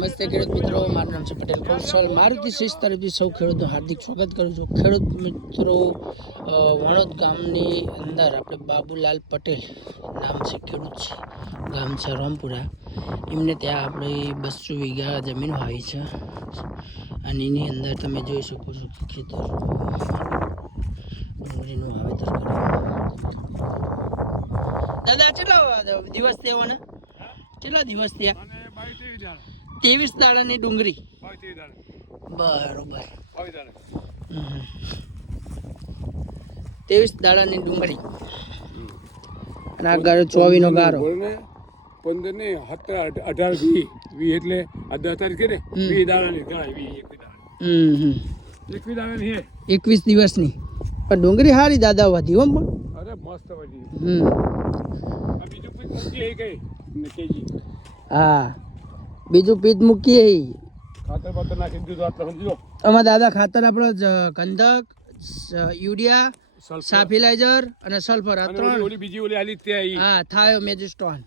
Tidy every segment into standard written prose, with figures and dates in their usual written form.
નમસ્તે ખેડૂત મિત્રો, મારું નામ છે પટેલ કૌશલ. મારુતિ સીસ તરફથી સૌ ખેડૂતોનું હાર્દિક સ્વાગત કરું છું. ખેડૂત મિત્રો, વણોદ ગામની અંદર આપણે બાબુલાલ પટેલ નામ છે, ખેડૂત છે, ગામ છે રામપુરા. એમને ત્યાં આપણે 200 વીઘા જમીન વાવી છે અને એની અંદર તમે જોઈ શકો છો કે ખેતર ડુંગળીનું વાવેતર કર્યું. દાદા કેટલા દિવસ થયા ને? કેટલા દિવસ થયા? 23 દાડાની ડુંગળી. બરોબર. 23 દાડાની ડુંગળી અને આ 24 નો ગારો. 15 ને 17 18 20 એટલે આ 10 તારીખે ને 20 દાડાની ગણાય. 21 દાડાની 21 દિવસની પણ ડુંગળી સારી દાદા વધી હો પણ. અરે મસ્ત વધી. આ બીજું કોઈ મૂકી કઈ કેજી. હા, બીજું પીત મૂકીએ. ખાતર બાતર નાખી દીધું આટલા સમજી લો. આમાં દાદા ખાતર આપણો ગંધક, યુરિયા, સાફિલાઇઝર અને સલ્ફર આ ત્રણ. ઓલી બીજી ઓલી આલી ત્યાં હા, થાયો મેજિસ્ટોન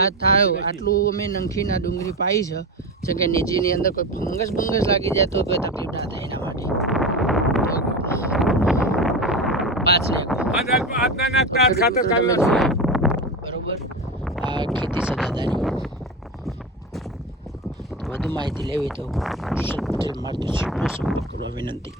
આ થાયો આટલું અમે નંખીને આ ડુંગળી પાઈ છે જેમ કે નીચેની અંદર કોઈ ફંગસ લાગી જાય તો કોઈ તકલીફ ના થાય એના માટે. બરોબર. આ ખેતી છે દાદાની. વધુ માહિતી લેવી તો કુશલ પટેલ માર્ગદર્શકનો સંપર્ક કરવા વિનંતી.